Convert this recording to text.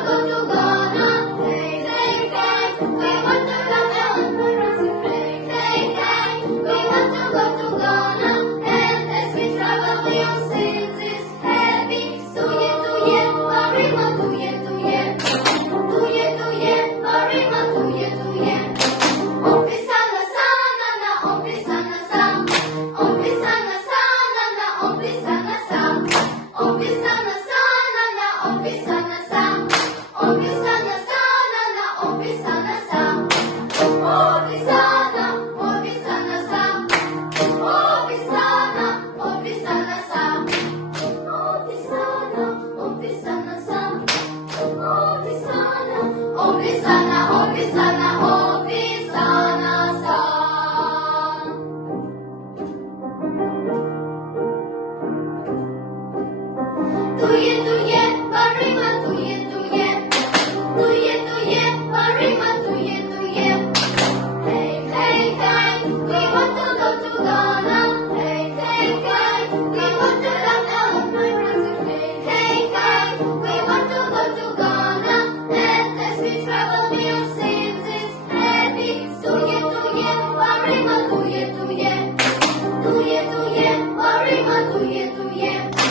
todo mundo gosta. описана, описана, описана сан. Ту є, ту Tuje, tuje,